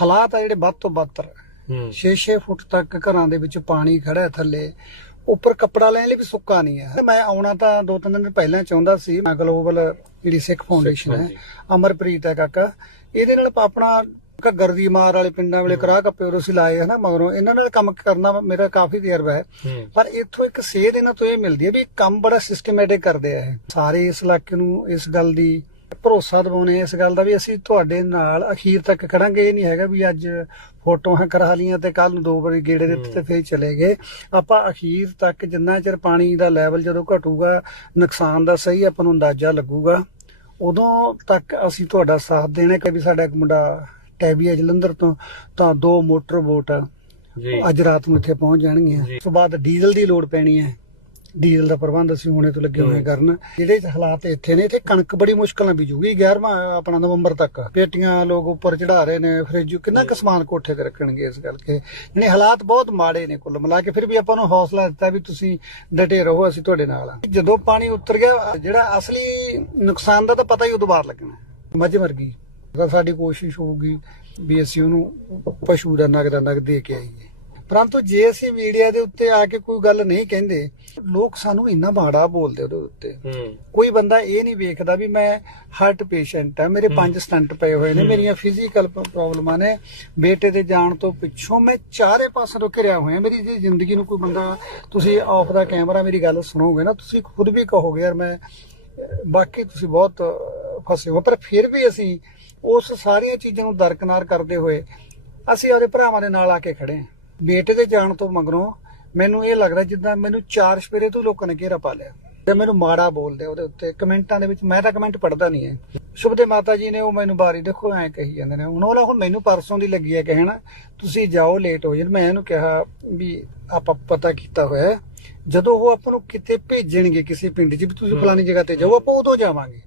ਹਾਲਾਤ ਆ ਜਿਹੜੇ ਵੱਧ ਤੋਂ ਬੱਤਰ ਹੂੰ। 6-6 ਫੁੱਟ ਤੱਕ ਘਰਾਂ ਦੇ ਵਿੱਚ ਪਾਣੀ ਖੜਾ ਹੈ ਥੱਲੇ। ਉੱਪਰ ਕੱਪੜਾ ਲੈਣ ਲਈ ਵੀ ਸੁੱਕਾ ਨਹੀਂ ਹੈ। ਮੈਂ ਆਉਣਾ ਤਾਂ ਦੋ ਤਿੰਨ ਦਿਨ ਪਹਿਲਾਂ ਚਾਹੁੰਦਾ ਸੀ। ਮੈਂ ਗਲੋਬਲ ਜਿਹੜੀ ਸਿੱਖ ਫਾਊਂਡੇਸ਼ਨ ਹੈ। ਅਮਰਪ੍ਰੀਤ ਹੈ ਕਾਕਾ। ਇਹਦੇ ਨਾਲ ਆਪਣਾ ਘੱਗਰ ਦੀ ਮਾਰ ਵਾਲੇ ਪਿੰਡਾਂ ਵਾਲੇ ਕਰਾਹ ਕੱਪੇ ਉਰੋਂ ਅਸੀਂ ਲਾਏ ਹਨਾ ਮਗਰੋਂ ਇਹਨਾਂ ਨਾਲ ਕੰਮ ਕਰਨਾ ਮੇਰਾ ਕਾਫੀ ਤਜਰਬਾ ਹੈ। ਹੂੰ। ਪਰ ਇੱਥੋਂ ਇੱਕ ਸੇਧ ਇਹਨਾਂ ਤੋਂ ਇਹ ਮਿਲਦੀ ਹੈ ਵੀ ਕੰਮ ਬੜਾ ਸਿਸਟਮੈਟਿਕ ਕਰਦੇ ਆ ਇਹ। ਸਾਰੇ ਇਸ ਇਲਾਕੇ ਨੂੰ ਇਸ ਗੱਲ ਦੀ ਭਰੋਸਾ ਦਿਵਾਉਣੇ ਇਸ ਗੱਲ ਦਾ ਵੀ ਅਸੀਂ ਤੁਹਾਡੇ ਨਾਲ ਅਖੀਰ ਤੱਕ ਖੜਾਂਗੇ। ਇਹ ਨਹੀਂ ਹੈਗਾ ਵੀ ਅੱਜ ਫੋਟੋਆਂ ਕਰਾ ਲੀਆਂ ਤੇ ਕੱਲ ਨੂੰ ਦੋ ਵਾਰੀ ਗੇੜੇ ਦਿੱਤੇ ਤੇ ਫੇਰ ਚਲੇ ਗਏ। ਆਪਾਂ ਅਖੀਰ ਤੱਕ ਜਿੰਨਾ ਚਿਰ ਪਾਣੀ ਦਾ ਲੈਵਲ ਜਦੋਂ ਘਟੂਗਾ ਨੁਕਸਾਨ ਦਾ ਸਹੀ ਆਪਾਂ ਨੂੰ ਅੰਦਾਜ਼ਾ ਲੱਗੂਗਾ। ਉਦੋਂ ਤੱਕ ਅਸੀਂ ਤੁਹਾਡਾ ਸਾਥ ਦੇਣਾ ਕਿ ਵੀ ਸਾਡਾ ਇੱਕ ਮੁੰਡਾ ਟੈਬੀਆ ਜਲੰਧਰ ਤੋਂ ਤਾਂ ਦੋ ਮੋਟਰ ਬੋਟ ਜੀ। ਅੱਜ ਰਾਤ ਨੂੰ ਇੱਥੇ ਪਹੁੰਚ ਜਾਣਗੀਆਂ। ਉਸ ਤੋਂ ਬਾਅਦ ਡੀਜ਼ਲ ਦੀ ਲੋੜ ਪੈਣੀ ਹੈ। ਡੀਜ਼ਲ ਦਾ ਪ੍ਰਬੰਧ ਅਸੀਂ ਹੁਣੇ ਤੋਂ ਲੱਗੇ ਹੋਏ। ਕਰਨ। ਜਿਹੜੇ ਹਾਲਾਤ ਇੱਥੇ ਨੇ ਇੱਥੇ ਕਣਕ ਬੜੀ ਮੁਸ਼ਕਲ ਨਾਲ ਬੀਜੂਗੀ 11ਵਾਂ ਆਪਣਾ ਨਵੰਬਰ ਤੱਕ। ਪੇਟੀਆਂ ਲੋਕ ਉੱਪਰ ਚੜਾ ਰਹੇ ਨੇ ਫ੍ਰਿਜ ਕਿੰਨਾ ਕੁ ਸਮਾਨ ਕੋਠੇ ਤੇ ਰੱਖਣਗੇ ਇਸ ਕਰਕੇ ਜਿਹੜੇ ਹਾਲਾਤ ਬਹੁਤ ਮਾੜੇ ਨੇ ਕੁੱਲ ਮਿਲਾ ਕੇ ਫਿਰ ਵੀ ਆਪਾਂ ਨੂੰ ਹੌਸਲਾ ਦਿੱਤਾ ਵੀ ਤੁਸੀਂ ਡਟੇ ਰਹੋ ਅਸੀਂ ਤੁਹਾਡੇ ਨਾਲ ਆ। ਜਦੋਂ ਪਾਣੀ ਉਤਰ ਗਿਆ ਜਿਹੜਾ ਅਸਲੀ ਨੁਕਸਾਨ ਦਾ ਤਾਂ ਪਤਾ ਹੀ ਉਦੋਂ ਬਾਅਦ ਲੱਗਣਾ। ਮੱਝ ਮਰ ਗਈ। ਤਾਂ ਸਾਡੀ ਕੋਸ਼ਿਸ਼ ਹੋਊਗੀ ਵੀ ਅਸੀਂ ਉਹਨੂੰ ਪਸ਼ੂ ਦਾ ਨਗ ਦਾ ਨਗ ਦੇ ਕੇ ਆਈਏ। ਪਰੰਤੂ ਜੇ ਅਸੀਂ ਮੀਡੀਆ ਦੇ ਉੱਤੇ ਆ ਕੇ ਕੋਈ ਗੱਲ ਨਹੀਂ ਕਹਿੰਦੇ ਲੋਕ ਸਾਨੂੰ ਇੰਨਾ ਮਾੜਾ ਬੋਲਦੇ ਉਹਦੇ ਉੱਤੇ। ਕੋਈ ਬੰਦਾ ਇਹ ਨਹੀਂ ਵੇਖਦਾ ਵੀ ਮੈਂ ਹਾਰਟ ਪੇਸ਼ੈਂਟ ਆ ਮੇਰੇ ਪੰਜ ਸਟੰਟ ਪਏ ਹੋਏ ਨੇ। ਮੇਰੀਆਂ ਫਿਜ਼ੀਕਲ ਪ੍ਰੋਬਲਮਾਂ ਨੇ ਬੇਟੇ ਦੇ ਜਾਣ ਤੋਂ ਪਿੱਛੋਂ ਮੈਂ ਚਾਰੇ ਪਾਸੇ ਤੋਂ ਘਿਰਿਆ ਹੋਇਆ ਮੇਰੀ ਜੇ ਜ਼ਿੰਦਗੀ ਨੂੰ ਕੋਈ ਬੰਦਾ ਤੁਸੀਂ ਆਫ ਦਾ ਕੈਮਰਾ ਮੇਰੀ ਗੱਲ ਸੁਣੋਗੇ ਨਾ ਤੁਸੀਂ ਖੁਦ ਵੀ ਕਹੋਗੇ ਯਾਰ ਮੈਂ ਬਾਕੀ ਤੁਸੀਂ ਬਹੁਤ ਫਸੇ ਹੋ ਪਰ ਫਿਰ ਵੀ ਅਸੀਂ ਉਸ ਸਾਰੀਆਂ ਚੀਜ਼ਾਂ ਨੂੰ ਦਰਕਨਾਰ ਕਰਦੇ ਹੋਏ ਅਸੀਂ ਆਪਣੇ ਭਰਾਵਾਂ ਦੇ ਨਾਲ ਆ ਕੇ ਖੜੇ ਹਾਂ। ਬੇਟੇ ਦੇ ਜਾਣ ਤੋਂ ਮਗਰੋਂ ਮੈਨੂੰ ਇਹ ਲੱਗਦਾ ਜਿੱਦਾਂ ਮੈਨੂੰ ਚਾਰ ਸਪੇਰੇ ਤੋਂ ਲੋਕਾਂ ਨੇ ਘੇਰਾ ਪਾ ਲਿਆ। ਤੇ ਮੈਨੂੰ ਮਾੜਾ ਬੋਲਦੇ ਉਹਦੇ ਉੱਤੇ। ਕਮੈਂਟਾਂ ਦੇ ਵਿੱਚ ਮੈਂ ਤਾਂ ਕਮੈਂਟ ਪੜਦਾ ਨਹੀਂ ਹੈ। ਸ਼ੁਭਦੇ ਮਾਤਾ ਜੀ ਨੇ ਉਹ ਮੈਨੂੰ ਬਾਰੀ ਦੇਖੋ ਐਂ ਕਹੀ ਜਾਂਦੇ ਨੇ। ਹੁਣ ਉਹ ਹੁਣ ਮੈਨੂੰ ਪਰਸੋਂ ਦੀ ਲੱਗੀ ਹੈ ਕਹਿਣ ਤੁਸੀਂ ਜਾਓ ਲੇਟ ਹੋ ਜਾਣ। ਮੈਂ ਇਹਨੂੰ ਕਿਹਾ ਵੀ ਆਪਾਂ ਪਤਾ ਕੀਤਾ ਹੋਇਆ। ਜਦੋਂ ਉਹ ਆਪਾਂ ਨੂੰ ਕਿਤੇ ਭੇਜਣਗੇ ਕਿਸੇ ਪਿੰਡ 'ਚ ਵੀ ਤੁਸੀਂ। ਫਲਾਨੀ ਜਗ੍ਹਾ ਤੇ ਜਾਓ ਆਪਾਂ ਉਦੋਂ ਜਾਵਾਂਗੇ।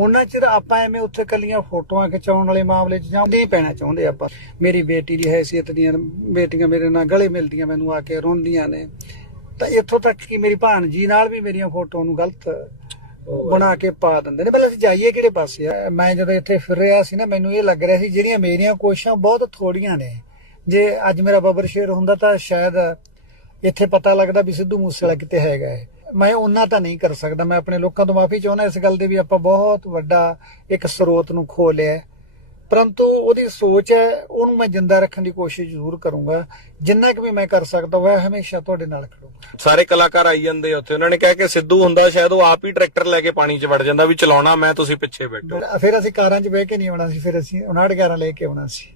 ਉਹਨਾਂ ਚਿਰ ਆਪਾਂ ਐਵੇਂ ਉੱਥੇ ਕੱਲੀਆਂ ਫੋਟੋਆਂ ਖਿਚਾਉਣ ਵਾਲੇ ਮਾਮਲੇ 'ਚ ਜਾਂ ਨਹੀਂ ਪੈਣਾ ਚਾਹੁੰਦੇ ਆਪਾਂ। ਮੇਰੀ ਬੇਟੀ ਦੀ ਹੈਸੀਅਤ ਦੀਆਂ ਬੇਟੀਆਂ ਮੇਰੇ ਨਾਲ ਗਲੇ ਮਿਲਦੀਆਂ, ਮੈਨੂੰ ਆ ਕੇ ਰੋਂਦੀਆਂ ਨੇ। ਤਾਂ ਇੱਥੋਂ ਤੱਕ ਕਿ ਮੇਰੀ ਭਾਣਜੀ ਨਾਲ ਵੀ ਮੇਰੀਆਂ ਫੋਟੋਆਂ ਨੂੰ ਗਲਤ ਬਣਾ ਕੇ ਪਾ ਦਿੰਦੇ ਨੇ। ਪਹਿਲਾਂ ਅਸੀਂ ਜਾਈਏ ਕਿਹੜੇ ਪਾਸੇ ਆ? ਮੈਂ ਜਦੋਂ ਇੱਥੇ ਫਿਰ ਰਿਹਾ ਸੀ ਨਾ, ਮੈਨੂੰ ਇਹ ਲੱਗ ਰਿਹਾ ਸੀ ਜਿਹੜੀਆਂ ਮੇਰੀਆਂ ਕੋਸ਼ਿਸ਼ਾਂ ਬਹੁਤ ਥੋੜੀਆਂ ਨੇ। ਜੇ ਅੱਜ ਮੇਰਾ ਬਬਰ ਸ਼ੇਰ ਹੁੰਦਾ ਤਾਂ ਸ਼ਾਇਦ ਇੱਥੇ ਪਤਾ ਲੱਗਦਾ ਵੀ ਸਿੱਧੂ ਮੂਸੇਵਾਲਾ ਕਿਤੇ ਹੈਗਾ ਹੈ। ਮੈਂ ਉਹਨਾਂ ਤਾਂ ਨਹੀਂ ਕਰ ਸਕਦਾ ਮੈਂ ਆਪਣੇ ਲੋਕਾਂ ਤੋਂ ਮਾਫੀ ਚਾਹੁੰਦਾ ਇਸ ਗੱਲ ਦੇ ਵੀ ਆਪਾਂ ਬਹੁਤ ਵੱਡਾ ਇੱਕ ਸਰੋਤ ਨੂੰ ਖੋ ਲਿਆ। ਪਰੰਤੂ ਉਹਦੀ ਸੋਚ ਹੈ ਉਹਨੂੰ ਮੈਂ ਜਿੰਦਾ ਰੱਖਣ ਦੀ ਕੋਸ਼ਿਸ਼ ਜ਼ਰੂਰ ਕਰੂੰਗਾ ਜਿੰਨਾ ਕਿ ਵੀ ਮੈਂ ਕਰ ਸਕਦਾ ਹੋਇਆ ਹਮੇਸ਼ਾ ਤੁਹਾਡੇ ਨਾਲ ਖੜੂੰਗਾ ਸਾਰੇ ਕਲਾਕਾਰ ਆਈ ਜਾਂਦੇ ਉੱਥੇ ਉਹਨਾਂ ਨੇ ਕਿਹਾ ਕਿ ਸਿੱਧੂ ਹੁੰਦਾ ਸ਼ਾਇਦ ਉਹ ਆਪ ਹੀ ਟਰੈਕਟਰ ਲੈ ਕੇ ਪਾਣੀ 'ਚ ਵੜ ਜਾਂਦਾ ਵੀ ਚਲਾਉਣਾ ਮੈਂ ਤੁਸੀਂ ਪਿੱਛੇ ਬੈਠੋ। ਫਿਰ ਅਸੀਂ ਕਾਰਾਂ 'ਚ ਬਹਿ ਕੇ ਨਹੀਂ ਆਉਣਾ ਸੀ ਫਿਰ ਅਸੀਂ 59 11 ਲੈ ਕੇ ਆਉਣਾ ਸੀ।